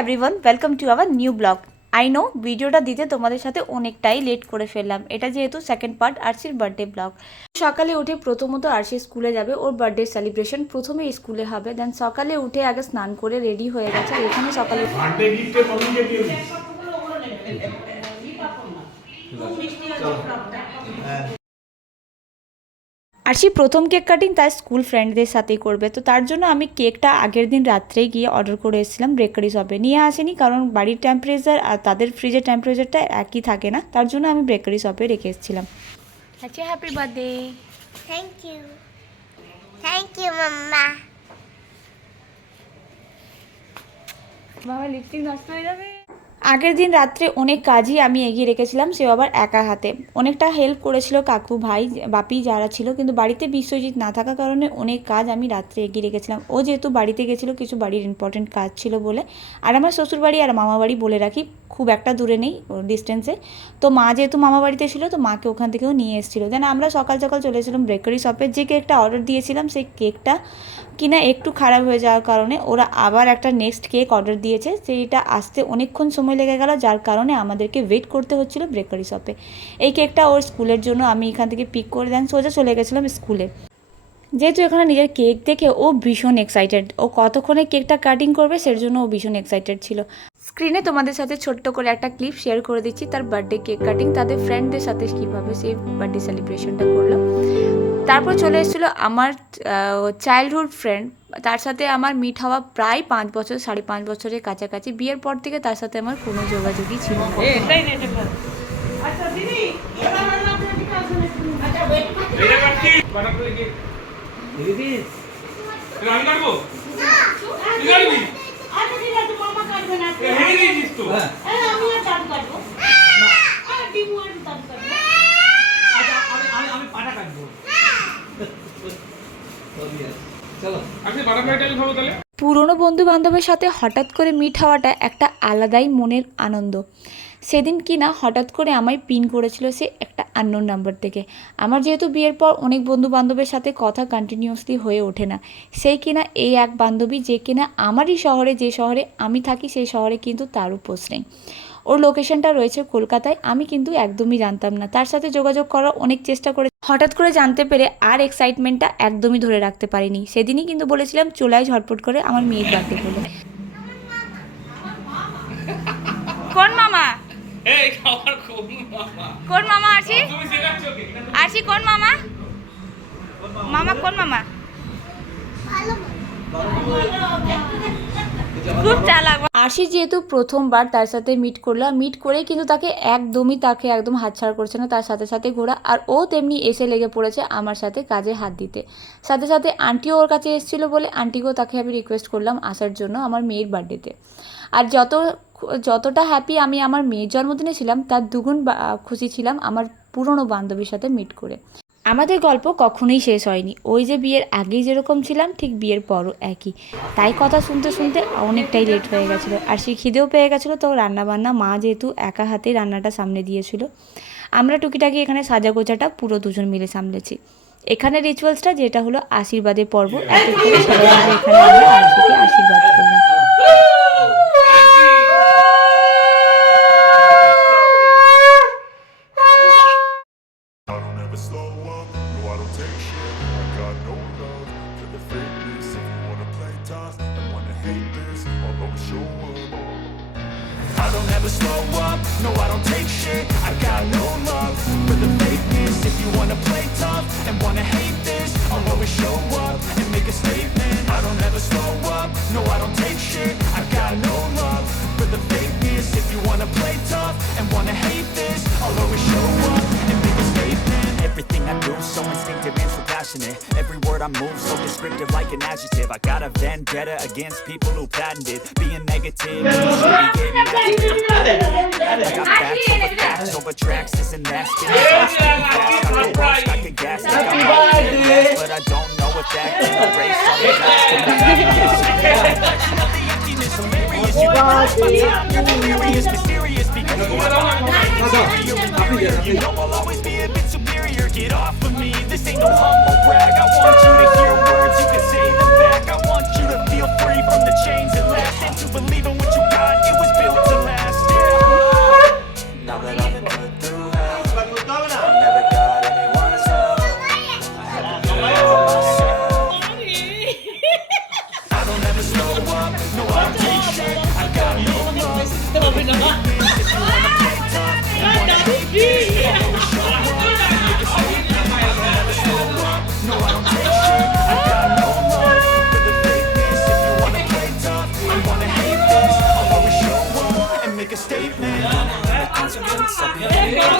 Everyone, welcome to our new blog. I know ভিডিওটা দিতে তোমাদের সাথে অনেকটাই লেট করে ফেললাম। এটা যেহেতু সেকেন্ড পার্ট আরশির বার্থডে ব্লগ। সকালে উঠে প্রথমত আরশি স্কুলে যাবে, ওর বার্থডে সেলিব্রেশন প্রথমে স্কুলে হবে। দেন সকালে উঠে আগে স্নান করে রেডি হয়ে গেছে। এখানে সকালে আরশি প্রথম কেক কাটিং তার স্কুল ফ্রেন্ডদের সাথেই করবে, তো তার জন্য আমি কেকটা আগের দিন রাত্রেই গিয়ে অর্ডার করে এসেছিলাম। বেকারি শপে নিয়ে আসিনি, কারণ বাড়ির টেম্পারেচার আর তাদের ফ্রিজের টেম্পারেচারটা একই থাকে না, তার জন্য আমি বেকারি শপে রেখে এসেছিলাম। আচ্ছা, হ্যাপি বার্থডে। থ্যাংক ইউ মাম্মা। বাবা লিপস্টিক নষ্ট হয়ে যাবে। আগের দিন রাত্রে অনেক কাজই আমি এগিয়ে রেখেছিলাম, সেও আবার একা হাতে। অনেকটা হেল্প করেছিল কাকু, ভাই, বাপি যারা ছিল, কিন্তু বাড়িতে বিশ্বজিৎ না থাকার কারণে অনেক কাজ আমি রাত্রে এগিয়ে রেখেছিলাম। ও যেহেতু বাড়িতে গেছিলো, কিছু বাড়ির ইম্পর্টেন্ট কাজ ছিল বলে। আর আমার শ্বশুরবাড়ি আর মামা বাড়ি বলে রাখি খুব একটা দূরে নেই, ডিস্টেন্সে। তো মা যেহেতু মামা বাড়িতে ছিল, তো মাকে ওখান থেকেও নিয়ে এসেছিলো। দেন আমরা সকাল সকাল চলে এসেছিলাম বেকারি শপে। যে কেকটা অর্ডার দিয়েছিলাম সেই কেকটা কিনা একটু খারাপ হয়ে যাওয়ার কারণে ওরা আবার একটা নেক্সট কেক অর্ডার দিয়েছে। সেইটা আসতে অনেকক্ষণ সময় লেগে গেল, যার কারণে আমাদেরকে ওয়েট করতে হচ্ছিল বেকারি শপে। এই কেকটা ওর স্কুলের জন্য আমি এখান থেকে পিক করে দেন সোজা চলে গেছিলাম স্কুলে। যেহেতু এখানে নিজের কেক দেখে ও ভীষণ এক্সাইটেড, ও কতক্ষণে কেকটা কাটিং করবে সের জন্য ও ভীষণ এক্সাইটেড ছিল। স্ক্রিনে তোমাদের সাথে ছোট্ট করে একটা ক্লিপ শেয়ার করে দিচ্ছি তার বার্থডে কেক কাটিং, তাদের ফ্রেন্ডদের সাথে কীভাবে সেই বার্থডে সেলিব্রেশনটা করলো। তারপর চলে এসেছিলো আমার চাইল্ডহুড ফ্রেন্ড, তার সাথে আমার মিট হওয়া প্রায় 5 বছর, 5.5 বছরের কাছাকাছি। বিয়ের পর থেকে তার সাথে আমার কোনো যোগাযোগই ছিল না। পুরনো বন্ধু বান্ধবের সাথে হঠাৎ করে মিট হওয়াটা একটা আলাদাই মনের আনন্দ। সেদিন কিনা হঠাৎ করে আমায় পিন করেছিল সে একটা আননোন নাম্বার থেকে। আমার যেহেতু বিয়ের পর অনেক বন্ধু বান্ধবের সাথে কথা কন্টিনিউয়াসলি হয়ে ওঠে না, সেই কিনা এই এক বান্ধবী যে কিনা আমারই শহরে, যে শহরে আমি থাকি সেই শহরে কিন্তু তারও পোস্ট নেই। ওর লোকেশনটা রয়েছে কলকাতায়। আমি কিন্তু একদমই জানতাম না, তার সাথে যোগাযোগ করার অনেক চেষ্টা করে হঠাৎ করে জানতে পেরে আর এক্সাইটমেন্টটা একদমই ধরে রাখতে পারিনি। সেদিনই কিন্তু বলেছিলাম চলে ঝটপট করে আমার মেয়ের বার্থডে বলে। কোন মামা? কোন মামা? আরশি আরশি কোন মামা? মামা কোন মামা? খুব চালাক। আরশি যেহেতু প্রথমবার তার সাথে মিট করলাম, মিট করে কিন্তু তাকে একদম হাতছাড়া করছে না, তার সাথে সাথে ঘোরা। আর ও তেমনি এসে লেগে পড়েছে আমার সাথে কাজে হাত দিতে। সাথে সাথে আন্টিও ওর কাছে এসেছিলো বলে আন্টিকেও তাকে আমি রিকোয়েস্ট করলাম আসার জন্য আমার মেয়ের বার্থডেতে। আর যতটা হ্যাপি আমি আমার মেয়ের জন্মদিনে ছিলাম, তার দুগুণ খুশি ছিলাম আমার পুরনো বান্ধবীর সাথে মিট করে। আমাদের গল্প কখনোই শেষ হয়নি। ওই যে বিয়ের আগেই যেরকম ছিলাম ঠিক বিয়ের পরও একই। তাই কথা শুনতে শুনতে অনেকটাই লেট হয়ে গেছিলো। আর সে খিদেও পেয়ে গেছিলো, তো রান্নাবান্না মা যেহেতু একা হাতেই রান্নাটা সামনে দিয়েছিল। আমরা টুকিটাকি এখানে সাজাগোজাটা পুরো দুজন মিলে সামলেছি। এখানে রিচুয়ালসটা যেটা হলো আশীর্বাদের পর্ব, এত করে সবাই মিলে এখানে আমরা আরশিকে আশীর্বাদ করলাম। I don't ever slow up, no I don't take shit. I got no love for the fakeness. If you wanna play tough and wanna hate this, I'll always show up and make a statement. I don't ever slow up, no I don't take shit. I got no love for the fakeness. If you wanna play tough and wanna hate this, I'll always show up and make a statement. Everything I do so instinctive and so passionate. Every word I move so descriptive like an adjective. I got a vendetta against people who patented being negative. I got facts over tracks, isn't that spinning fast? I can gas it, but I don't know if that can erase all the past. The emptiness hilarious. You you're delirious, mysterious because you know I'll always be a bit superior. Get off of me, this ain't no humble brag. I want you to hear words, you can say them back. I want you to feel free from the chains at last and to believe in what you got. Stepping in the door,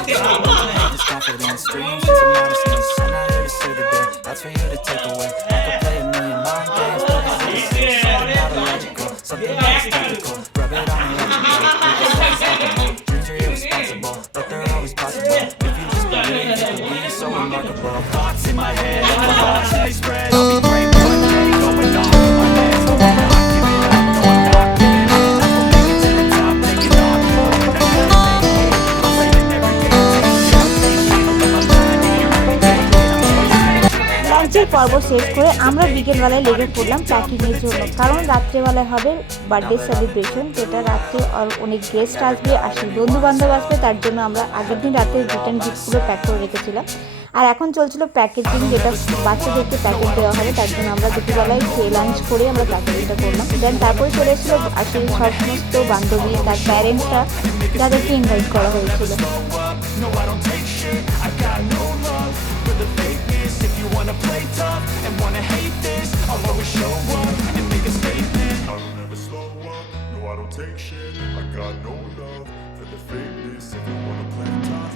this confidence. Dreams and some modestness. I'm not here to save the day, that's for you to take away. I could play a million mind games, but it's easy. Something not illogical, something that's typical. Rub it on me, unstoppable. Dreams are irresponsible, but they're always possible. If you just believe, it will be so remarkable. Thoughts in my head, and the thoughts they spread. I'll be great one day, going off with my meds. No, I'm not giving up, no, I'm not giving in. I will make it to the top, taking off. I'm not gonna make it, I'm saving every day. লাঞ্চের পর্ব শেষ করে আমরা বিকেলবেলায় লেগে পড়লাম প্যাকিংয়ের জন্য, কারণ রাত্রেবেলায় হবে বার্থডে সেলিব্রেশন, যেটা রাত্রে অনেক গেস্ট আসবে আর সেই বন্ধু বান্ধব আসবে, তার জন্য আমরা আগের দিন রাতে রিটার্ন গিফটগুলো প্যাক করে রেখেছিলাম। আর এখন চলছিল প্যাকেজিং, যেটা বাচ্চাদেরকে প্যাকেট দেওয়া হবে, তার জন্য আমরা দুপুরবেলায় খেয়ে লাঞ্চ করে আমরা প্যাকেজিংটা করলাম। দেন তারপরে চলে এসেছিলো আর সেই সমস্ত বান্ধবী, তার প্যারেন্টসরা, যাদেরকে ইনভাইট করা হয়েছিল। No, I don't take shit, I got no love for the fakeness. If you wanna play tough and wanna hate this, I'll always show up and make a statement. I don't ever slow up, no I don't take shit, I got no love for the fakeness. If you wanna play tough.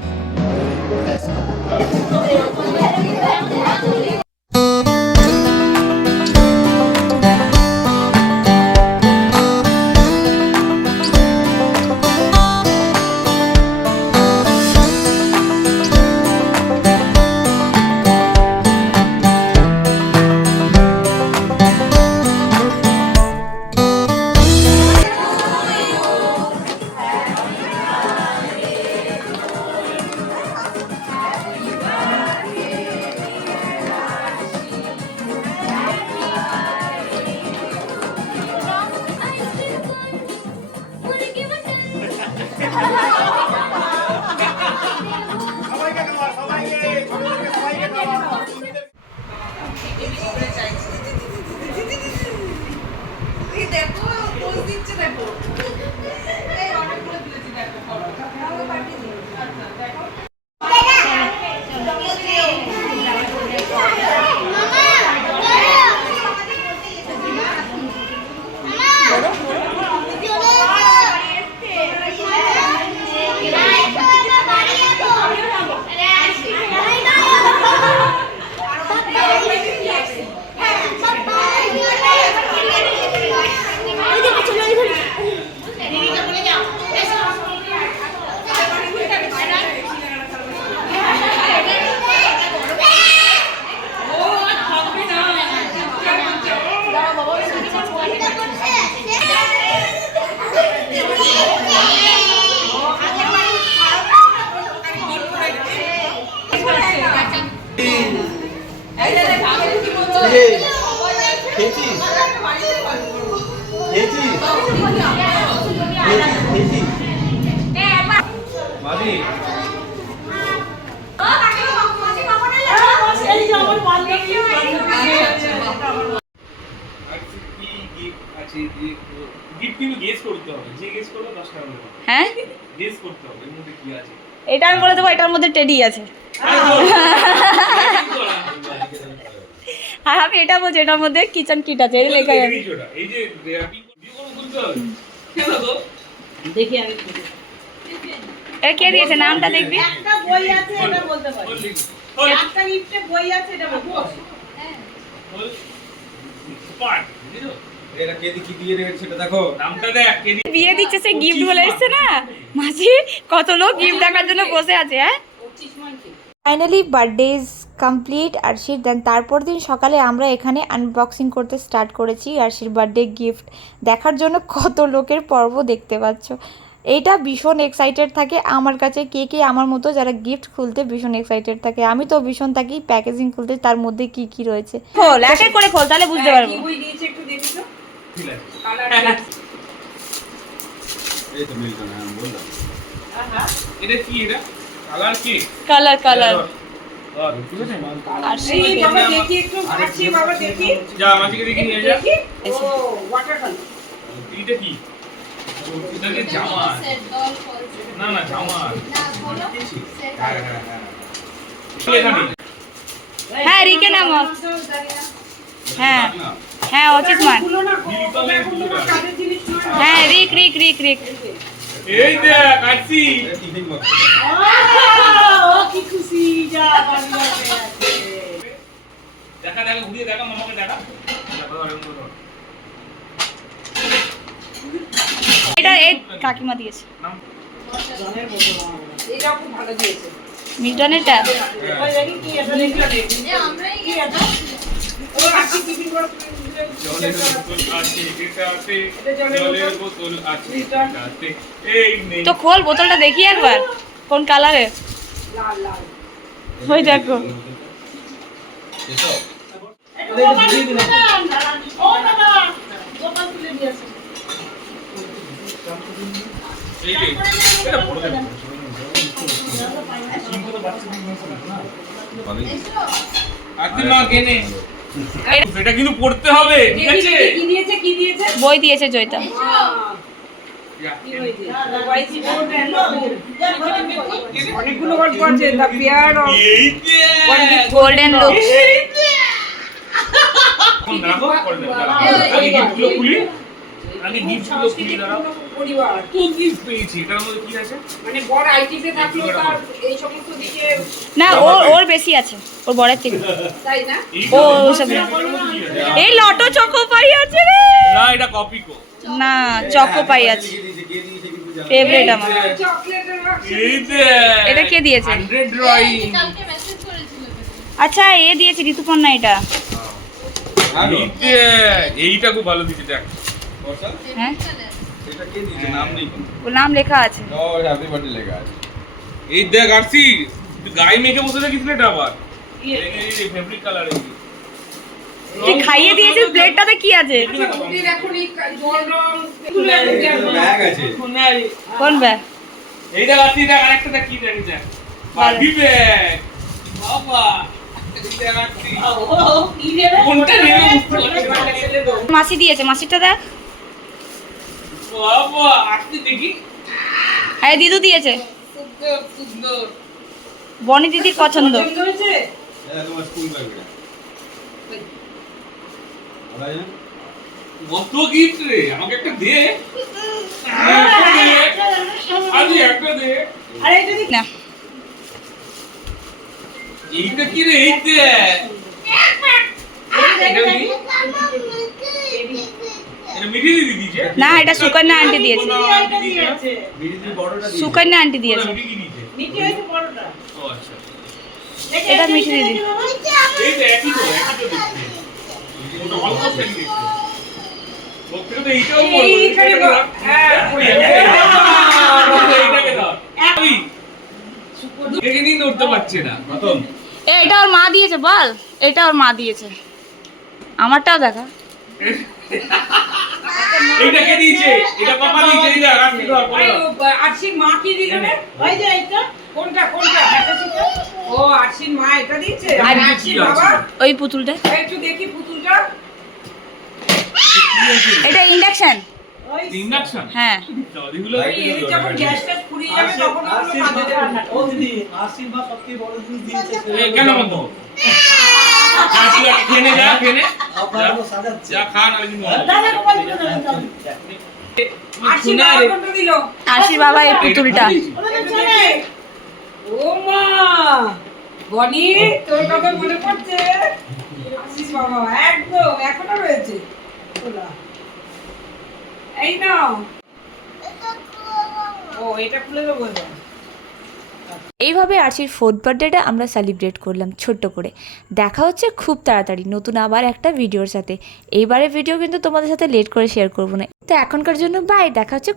হ্যাঁ, এটা আমি বলে দেবো, এটার মধ্যে teddy আছে। আর আমি এটা বলছি, এটার মধ্যে কিচেন কিট আছে, এই লেখা আছে। এটা কে দিয়েছে, নামটা দেখবি। একটা বই আছে, এটা বলতে পারি। একটা গিফটে বই আছে, এটা বলবো। এটা কে কি দিয়ে রেখেছে সেটা দেখো, নামটা দেখ। কে বিয়ে দিচ্ছে, সে গিফট বলে এসেছে না মাঝি, কত লোক গিফট দেখার জন্য বসে আছে। হ্যাঁ, ফাইনালি বার্থডে ইজ কমপ্লিট আরশির। দেন তারপর দিন সকালে আমরা এখানে আনবক্সিং করতে স্টার্ট করেছি আরশির বার্থডে গিফট দেখার জন্য। কত লোকের পর্ব দেখতে পাচ্ছ। এইটা ভীষণ এক্সাইটেড থাকে আমার কাছে, কে কে আমার মতো যারা গিফট খুলতে ভীষণ এক্সাইটেড থাকে। আমি তো ভীষণ থাকি প্যাকেজিং খুলতে, তার মধ্যে কি কি রয়েছে। খোল, এক এক করে খোল, তাহলে বুঝতে পারবো। বই দিয়েছে, একটু দেখি তো। ঠিক আছে, কালার এই তো মিলতো না, আমি বললাম। আহা, এটা কি, এটা কালার কি? কালার কালার ঠিক আছে, আরশি এই বাবা দেখি একটু, আসি বাবা দেখি। যা আমাকে দেখি নিয়ে যা। দেখি। ও, ওয়াটার কালার। এটা কি? এটা কি জামা? না না, জামা। হ্যাঁ হ্যাঁ হ্যাঁ, এখানে। হ্যাঁ, রিকে নাম। হ্যাঁ হ্যাঁ, অচিত মান। খুলো না, ওটা খুলো না, কাজের জিনিস নয়। হ্যাঁ, রিক রিক রিক রিক। এই দেখ আছি ও কি খুশি যা বাড়ি আছে দেখা দেখা ঘুরিয়ে দেখা মামাকে দেখা এটা এই কাকিমা দিয়েছে জনের বোতল এটা খুব ভালো দিয়েছে মিল্টনেরটা ওই জানি কি এটা দেখি আমরাই কি এটা ও আজকে টিফিন করে জলের বোতল আছে এটা আছে জলের বোতল আছে এটা আছে এই নেই তো খোল বোতলটা দেখি একবার কোন কালারে লাল লাল ওই দেখো ও দাদা দোকান খুলে দিয়েছে এই যে এটা পড়ে যাবে আজকে না কেনে এটা কিন্তু পড়তে হবে ঠিক আছে কি দিয়েছে কি দিয়েছে বই দিয়েছে জয়িতা অনেকগুলো গল্প আছে দ্য পেয়ার অফ এই যে গোল্ডেন লুকস কোন রাখো করে দাও আগে গিফটগুলো খুলি আগে গিফটগুলো খুলি দাঁড়াও পরিবার তো গিফট পেয়েছি এটার মধ্যে কি আছে মানে বড় আইটিতে থাকলো তার এই সমস্ত দিকে না ওর বেশি আছে ওর বড়ের থেকে তাই না ও ওসব না। এই লটো চকো পাই আছে রে না এটা কপি কো না চকো পাই আছে ফেভারিট আমার চকলেটের বাক্স এই যে এটা কে দিয়েছে? 100 ড্রয়িং আচ্ছা এ দিয়েছে ঋতুপর্ণা এটা এই যে এইটা খুব ভালো দিতে দেখ হ্যাঁ এটা কে দিয়েছে নাম নেই কোনো ওর নাম লেখা আছে ও হ্যাপি বার্থডে লেখা আছে এই দেখ আরসি তুই গায়ে মেখে বসে দেখিস না এটা আবার এই ফেব্রিক কালার এই তুই খাইয়ে দিয়েছিস প্লেটটাতে কি আছে মুদির এখন এই জল রং ব্যাগ আছে কোন ব্যাগ এই দেখ আরসি দেখ আরেকটা দেখ কি দেখ দেখ বাবি ব্যাগ বাবা এই দেখ আরসি কি দেবে কোনটা নেবে বুঝতে পারছি না। মাসি দিয়েছে মাসিটা দেখ বাবা আরসি দেখি হ্যাঁ দিদু দিয়েছে সুন্দর সুন্দর বনি দিদির পছন্দ পছন্দ হয়েছে এটা তোমার স্কুল ব্যাগ এটা ভালো আছে না? কত গিফট রে আমাকে একটা দে আরে একটা দে আরে এটা দেখ না এইটা কি রে এই দে এটা মিঠি দিদি দিয়েছে না এটা সুকন্যা আন্টি দিয়েছে এটা দিয়েছে বিড়ির বড়টা দিয়ে সুকন্যা আন্টি দিয়েছে মিঠি কি দিয়েছে নিচে হয়েছে বড়টা ও আচ্ছা এটা মিঠি দিদি এই তো একই তো দেখতে ওটা অল্প সেটি দেখতে ওর থেকে তো এইটাও বড় এইখানে হ্যাঁ এইটাকে ধর এই একে নিয়ে নড়তে পারছে না প্রথম এটা ওর মা দিয়েছে বল এটা ওর মা দিয়েছে আমারটাও দেখা এইটা কে দিয়েছে এটা পাপা দিয়েছে এই দেখ রাখি ধর আরে আরশির মা কি দিল রে ওই যে এটা কোনটা কোনটা এটা সেটা ও আরশির মা এটা দিয়েছে আর আরশির বাবা ওই পুতুলটা একটু দেখি পুতুলটা এটা ইন্ডাকশন ওই ইন্ডাকশন হ্যাঁ দাদিগুলো ওই এর যখন গ্যাসটা ফুরিয়ে যাবে তখন ওগুলো কাঁদে দেবে ও দিদি আশির মা সবথেকে বড় জিনিস দিয়েছে কেন বন্ধ যা তুই আগে খেয়ে নে যা খেয়ে নে আপনার তো সাজাচ্ছে যা খা না কিন্তু দাদা কপাল দিল আরশির মা কোনটা দিল আশির বাবা এই পুতুলটা একটু দেখি। ও মা বনি তোর কথা মনে পড়ছে আশিস বাবা একদম এখনো রয়েছে খোলা। এই নাও ও এটা খুলে দেবো এবার। এইভাবে আরশির 4th বার্থডেটা আমরা সেলিব্রেট করলাম ছোট্ট করে। দেখা হচ্ছে খুব তাড়াতাড়ি নতুন আবার একটা ভিডিওর সাথে। এইবারের ভিডিও কিন্তু তোমাদের সাথে লেট করে শেয়ার করবো না, তো এখনকার জন্য বাই। দেখা হচ্ছে